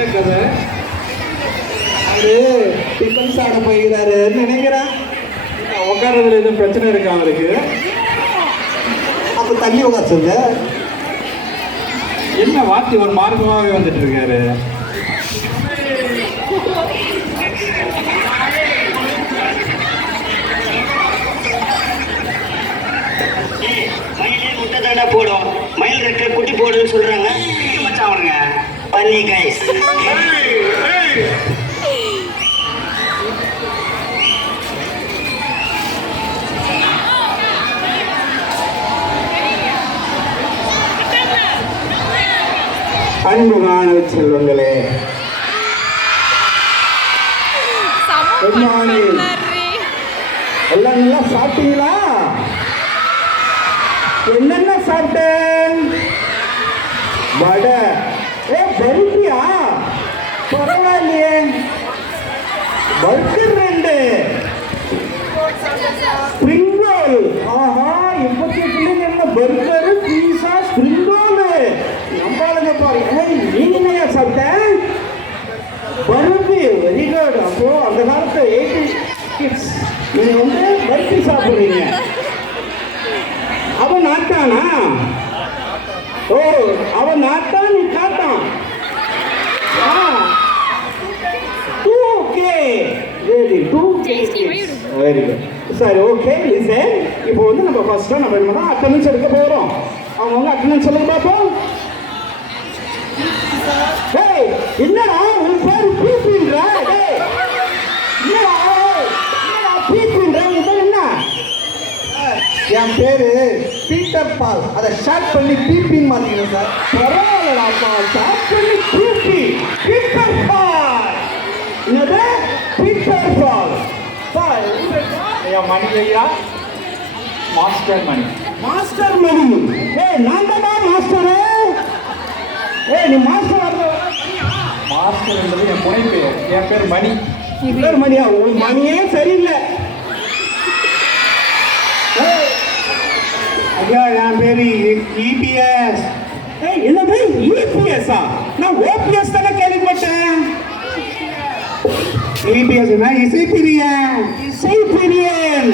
என்ன கதை? அவரு டிஃபன் சாப்பிட போகிறாருன்னு நினைக்கிறேன். உட்காரதுல எதுவும் பிரச்சனை இருக்கா அவருக்கு? அப்ப தள்ளி உட்கார சொல்ல. என்ன வாத்தி ஒரு மார்க்கமாகவே வந்துட்டு இருக்காரு. மயிலே முட்டை தாண்டா போடும், மயில் ரெக்க குட்டி போடுன்னு சொல்றாங்க. மச்சான் அவனுங்க பன்னி கைஸ். அன்பு மாணவ செல்வங்களே, எல்லாம் நல்லா சாப்பிட்டீங்களா? என்னென்ன சாப்பிட்டேன்? வடை. பருப்பியா? பரவாயில்லையே. பர்கர் 2. Spring role. ஆஹா, இப்போதைய பிள்ளைங்க என்ன பர்கரு, பீஸா, ஸ்பிரிங் ரோலு. நம்பாளுங்க பாருங்க. நீங்க என்னையா சாப்பிட்டேன்? பருப்பி. Very good. அப்போ அந்த காலத்து 80s கிட்ஸ் நீங்க வந்து பருப்பி சாப்பிடுறீங்க. அவன் நாட்டானா? ஓ, அவன் நாட்டான், நீ காட்டான். Very good. சரி, ஓகே. லிசன், இப்போ வந்து நம்ம ஃபர்ஸ்ட் நம்ம என்ன அட்டெண்டன்ஸ் எடுக்க போறோம். அவங்க வந்து அட்டெண்டன்ஸ் சொல்லுங்க பாப்போம். ஏய், என்னடா உன் பேர் பீப்பின்ற? ஏய், என்னடா பீப்பின்ற? உன் பேர் என்ன? என் பேரு பீட்டர் பால். அதை ஷார்ட் பண்ணி பீப்பின்னு மாத்திக்கிறேன் சார். பரவாயில்லடாப்பா, ஷார்ட் பண்ணி பீப்பி. Peter Paul. என்னது? பீட்டர் பால். சார், ஐயா மணி ஐயா, மாஸ்டர் மணி. மாஸ்டர் மணி. ஏய், நான் தான் மாஸ்டரு. ஏய், நீ மாஸ்டர். மாஸ்டர் என்பது என் புனை பேர். என் பேர் மணி. பேர் மணியா? உன் மணியே சரியில்லை. ஐயா, என் பேரு இபிஎஸ். என்னது இபிஎஸ்ஸா? நான் ஓபிஎஸ் தானே கேள்விப்பட்டேன். இபிஎஸ் இசைப்பிரியன். இசைப்பிரியன்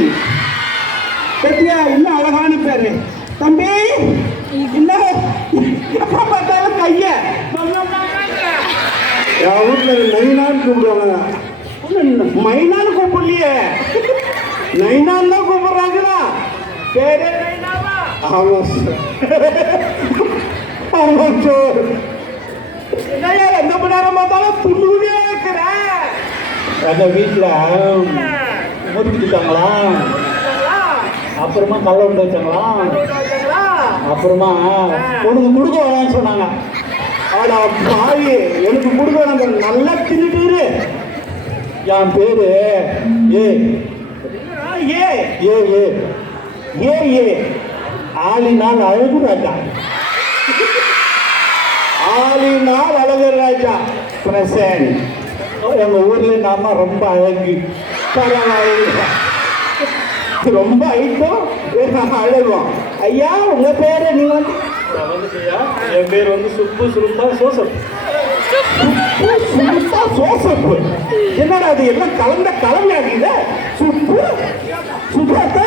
பத்தியா? இன்னும் அழகான பேரு. தம்பி, இன்னும் எப்ப பார்த்தாலும் கைய வீட்டுல நைனான்னு கூப்பிடுவாங்க. மைனான்னு கூப்பிடலையே, நைனான் தான் கூப்பிடுறாங்களா? பேரே நைனாவா? ஆமா சார். ஆமா சார். என்னையா எந்த மணி நேரம் பார்த்தாலும் துள்ளுனே இருக்கிற? அந்த வீட்டுல முடிச்சுட்டாங்களா? அப்புறமா கல்ல விட்டு வச்சாங்களா? அப்புறமா உனக்கு முடுக்க வேணாம்னு சொன்னாங்க. ஆடா பாவி, எனக்கு முடுக்க வேணாம், நல்லா தின்னுட்டு. என் பேரு ஏ ஏ ஏ ஏ ஏ ஏ ஆளினால் அழகு ராஜா. ஆளினால் அழகு ராஜா பிரசன். எங்க ஊர்ல நாம ரொம்ப அழகு. பரவாயில்ல, ரொம்ப ஐட்டம் அழகும். ஐயா, உங்க பேரு? நீங்க வந்து என் பேர் வந்து சுப்பு சுருப்பா சோசப். சுப்பா சோசப்பு. என்னடா அது எல்லாம் கலந்த கலவையாகுது? சுப்பு சுப்பாத்தா.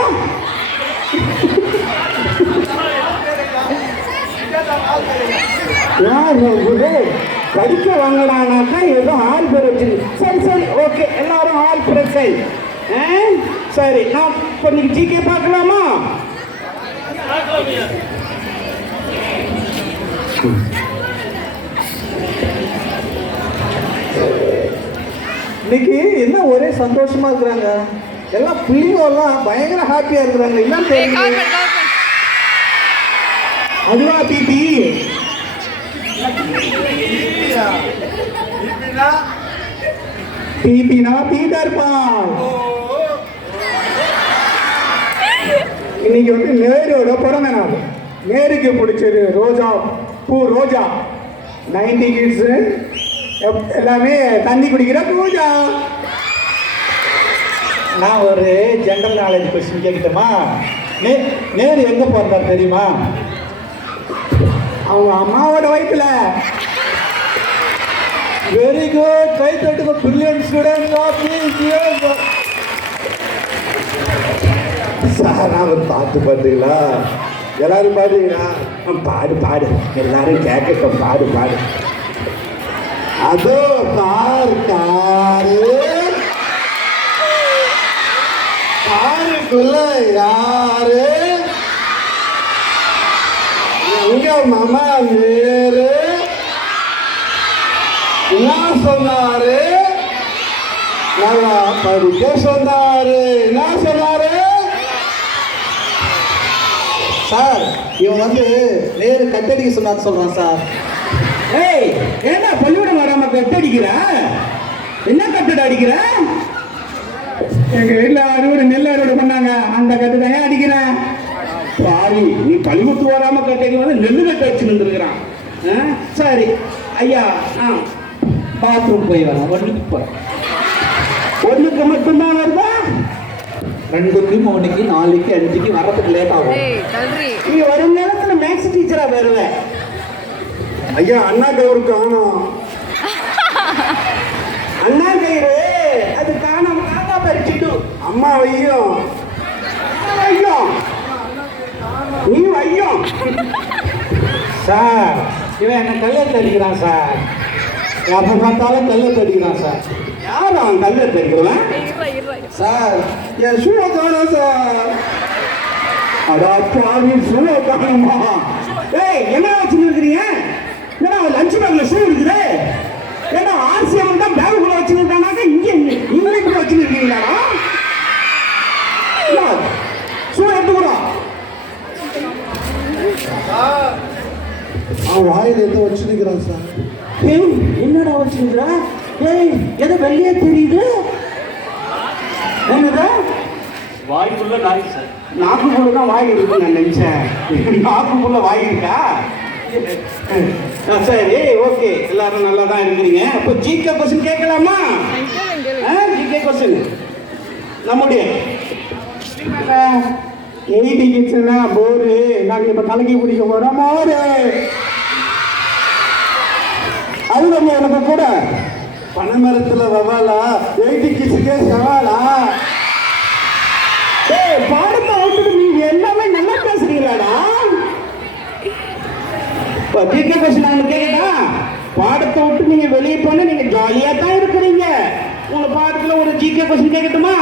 கடிக்க வாங்கினாக்கா ஏதோ ஆள் பேர் வச்சு. சரி சரி, ஓகே, எல்லாரும் ஆள் பிரச்சனை. சரி, நான் இப்போ நீங்க ஜிகே பார்க்கலாமா? இன்னைக்கு என்ன ஒரே சந்தோஷமா இருக்கிறாங்க எல்லாம். பிள்ளைங்க எல்லாம் பயங்கர ஹாப்பியா இருக்கிறாங்க. என்ன தெரியும்? அதுவா பிபி? பிபினா பீட்டர் பால். இன்னைக்கு வந்து நேரோட பிறந்த நாள். நேருக்கு பிடிச்சது ரோஜா பூ. ரோஜா 90 கிட்ஸ் எல்லாமே தண்ணி குடிக்கிற பூஜா. நான் ஒரு ஜென்ரல் நாலேஜ் கொஸ்டின் கேட்கட்டுமா? நேரு எங்க பிறந்தார் தெரியுமா? அவங்க அம்மாவோட வயிற்றுல. Very good. கை தட்டுங்க brilliant student of this year. Sir அவர் பாட்டு பாத்தீங்களா? எல்லாரும் பாடுறீங்களா? பாடு பாடு, எல்லாரும் கேட்கட்டும், பாடு பாடு. அதோ காரு காருக்குள்ள யாரு? எங்க மாமா வேறு என்ன சொன்னாரு? நல்லா படிக்க சொன்னாரு. என்ன சொன்னாரு? சார் இவன் வந்து நேரு கட்டடிக்க சொன்னான்னு சொல்றான் சார். ஏய், என்ன பள்ளிக்கூடம் வராம கட்டடிக்கிற? என்ன கட்டட அடிக்கிற? எங்க வீட்டுல அறுவடை நெல் அறுவடை பண்ணாங்க, அந்த கட்டு தான் அடிக்கிறேன். சாரி, நீ பள்ளிக்கூடத்து வராம கட்டடிக்க வந்து நெல்லு கட்ட அடிச்சு நின்றுக்கிறான். சரி ஐயா, பாத்ரூம் போய் வரேன். ஒன்றுக்கு போறேன். ஒன்றுக்கு மட்டும்தான் வருதா? 2க்கு 3க்கு 4க்கு 5க்கு வர்றதுக்கு லேட் ஆகும். நீ வரும் நேரத்துல மேக்ஸ் டீச்சரா வருவேன். ஐயா, அண்ணா கயிறு காணோம். அண்ணா கயிறு அது காணோம். காக்கா பறிச்சுட்டு அம்மா வையும். வையும் நீ வையும். சார் இவன் என்ன கல்லெடுத்து அடிக்கிறான் சார். எப்போ பார்த்தாலும் கல்லெடுத்து அடிக்கிறான் சார். யாரும் அவன் கல்லு தெரிக்கிறவன்? சார் என் ஷூவை காணும் சார். அடா பாவி, ஷூவை காணுமா? ஏய், என்ன வச்சுன்னு இருக்கிறீங்க? ஏன்னா லஞ்ச் பேக்ல ஷூ இருக்குது. ஏன்னா ஆர்சிஎம் தான் பேக்குள்ள வச்சுன்னு இருக்கானாக்க இங்கே இங்கிலீஷ்ல வச்சுன்னு இருக்கீங்களா? ஷூ எடுத்துக்கிறோம். அவன் வாயில் எதோ வச்சுருக்கிறான் சார். ஏய், என்னடா வச்சுருக்கிற? ஏய், எதோ வெளியே தெரியுது. என்னடா? வாய்ப்புள்ள நாய் சார். நாக்குக்குள்ள தான் வாய் இருக்குன்னு நான் நினைச்சேன். நாக்குக்குள்ள வாய் இருக்கா? சரி, ஓகே, எல்லாரும் நல்லா தான் இருக்கிறீங்க. இப்போ ஜிகே கொஸ்டின் கேட்கலாமா? ஜிகே கொஸ்டின் நம்முடைய 8 கிட்ஸ்னா போரு. நாங்கள் இப்போ கலக்கி குடிக்க போகிறோம் மோரு. அது நம்ம எனக்கு கூட பனைமரத்துல வவாலா 8 கிட்ஸுக்கே சவாலா. ஏய், பாடத்தை விட்டுட்டு நீங்க எல்லாமே நல்லா பேசுறீங்களாடா? ஜிகே கொஸ்டின் நான் கேட்டா, பாடத்தை விட்டு நீங்க வெளியே போனா நீங்க ஜாலியா தான் இருக்கிறீங்க. உங்க பாடத்துல ஒரு ஜிகே கொஸ்டின் கேட்கட்டுமா?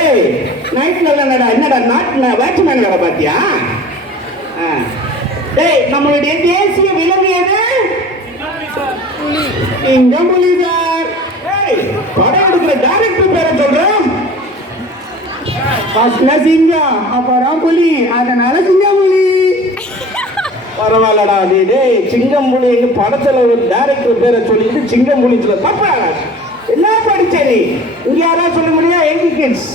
ஏய், நைட்ல என்னடா நாட்டு வாட்ச்மேன் வேலை பாத்தியா? டேய், நம்மளுடைய தேசிய விலங்கு எது? சிங்கம்புலி சார். ஏய், படம் எடுக்கிற டைரக்டர் பேரை சொல்றேன். ஃபர்ஸ்ட்ல சிங்கம், அப்புறம் புலி, அதனால சிங்கம்புலி. பரவாயில்லடா. டேய், சிங்கம்புலி எங்க படத்துல ஒரு டைரக்டர் பேரை சொல்லிட்டு சிங்கம்புலி சொல்ல தப்பா? என்ன படிச்ச நீ? இங்க யாராவது சொல்ல முடியா? 8 கிட்ஸ்.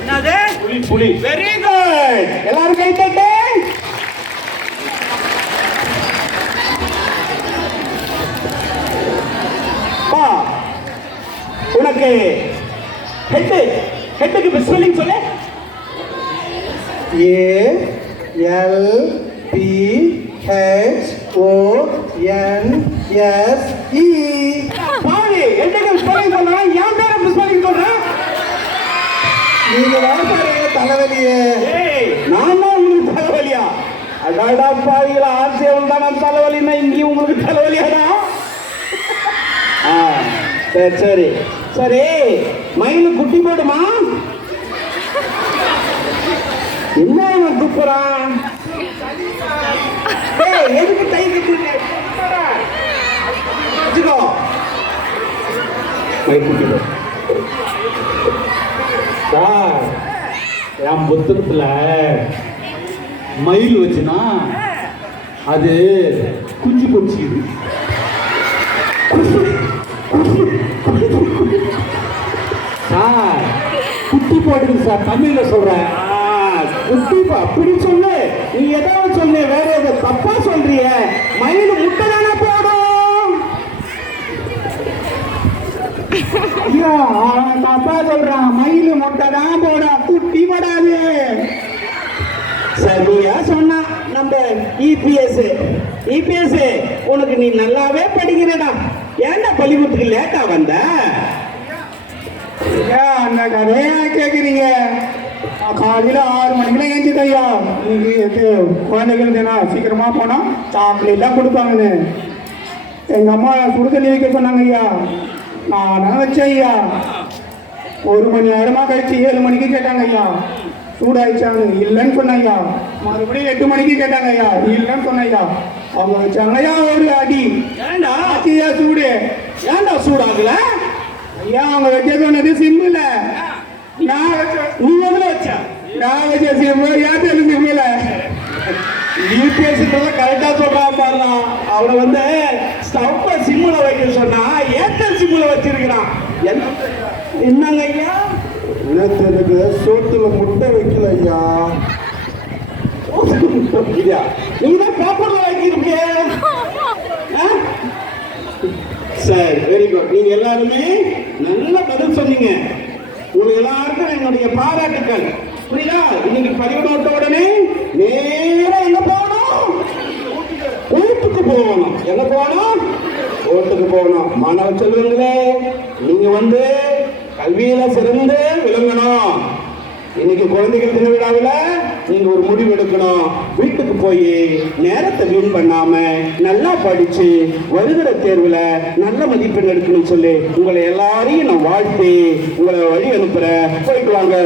என்னது? புலி புலி. Very good. எல்லாரும் கை தட்டு. உனக்கு ஹெட்டுக்கு ஸ்பெல்லிங் சொல்லு. ALPHONSE. பாவி, ஹெட்டுக்கு ஸ்பெல்லிங் சொல்றா. என் பேரை ஸ்பெல்லிங் சொல்றேன். நீங்க வரப்பாருங்க தலைவலியே. ஏய், நான் தான் உங்களுக்கு தலைவலியா? அடாடா பாவிகளா, ஆர்சிஎம் தான் நான் தலைவலின்னா இங்கேயும் உங்களுக்கு தலைவலியாடா? சரி சரி சரி. மயிலு குட்டி போடுமா? என்ன இவன் துப்புறான்? ஏய், எதுக்கு கை கட்டிருக்க? வச்சுக்கோ. மயில் குட்டி போடு. சார் என் புத்தகத்துல மயில் வச்சுனா அது குஞ்சு பொறிச்சிக்குது. சார் குட்டி போடுது சார், தமிழ்ல சொல்றேன். குட்டி அப்படி சொல்லு. நீ ஏதாவது சொல்லு, வேற ஏதோ தப்பா சொல்றிய. மயில் முட்டை தானே போடும். ஐயோ, அவன் தப்பா சொல்றான். மயில் முட்டை தான் போடும், குட்டி போடாது. சரியா சொன்னா நம்ம இபிஎஸ். நீ பேசு. உனக்கு நீ நல்லாவே படிக்கிறடா. ஏன்டா பள்ளிக்கூடத்துக்கு லேட்டா வந்த? ஐயா அந்த கதையா கேட்குறீங்க? காலையில் 6 மணிக்கெல்லாம் ஏஞ்சிது ஐயா. இன்னைக்கு குழந்தைகள் தினம் சீக்கிரமாக போனால் சாக்லேட்லாம் கொடுப்பாங்கன்னு எங்கள் அம்மா சுடு தண்ணி வைக்க சொன்னாங்க ஐயா. நானும் வச்சேன் ஐயா. 1 மணி நேரமாக கழிச்சு 7 மணிக்கு கேட்டாங்க ஐயா, சூடாயிடுச்சாங்க. இல்லைன்னு சொன்னேன் ஐயா. மறுபடியும் 8 மணிக்கு கேட்டாங்க ஐயா, இல்லைன்னு சொன்னேன் ஐயா. அவங்க வச்சாங்க ஐயா ஒரு அடி. ஏன்டா ஐயா சூடு. ஏன்டா சூடாகல? ஐயா அவங்க வைக்க சொன்னது சிம்மில். நான் வச்ச நீ எதுல வச்ச? நான் வச்ச சிம்மு ஏர்டெல் சிம்மில். நீ பேசுறத கரெக்டா சொல்றான் பாருடா. அவனை வந்து ஸ்டவ் சிம்முல வைக்க சொன்னா ஏர்டெல் சிம்முல வச்சிருக்கிறான். என்னங்க ஐயா? நேற்று சோத்துல முட்டை வைக்கல ஐயா. ஐயா, நீதான் பேப்பர்ல வைக்கிறீங்க. சரி, வெரி குட். நீங்க எல்லாருமே நல்ல பதில் சொன்னீங்க. உங்களுக்கு எல்லாருக்கும் என்னுடைய பாராட்டுக்கள். புரியுதா? இன்னைக்கு பள்ளிக்கூட உடனே நேரா எங்க போகணும்? வீட்டுக்கு போகணும். எங்க போகணும்? வீட்டுக்கு போகணும். மாணவ செல்வங்களே, நீங்க வந்து கல்வியில சிறந்து விளங்கணும். இன்னைக்கு குழந்தைகள் தின விழாவில் நீங்க ஒரு முடிவு எடுக்கணும். வீட்டுக்கு போய் நேரத்தை வீண் பண்ணாம நல்லா படிச்சு வருகிற தேர்வுல நல்ல மதிப்பெண் எடுக்கணும்னு சொல்லி உங்களை எல்லாரையும் நான் வாழ்த்தி உங்களை வழி அனுப்புறேன். போயிட்டு வாங்க.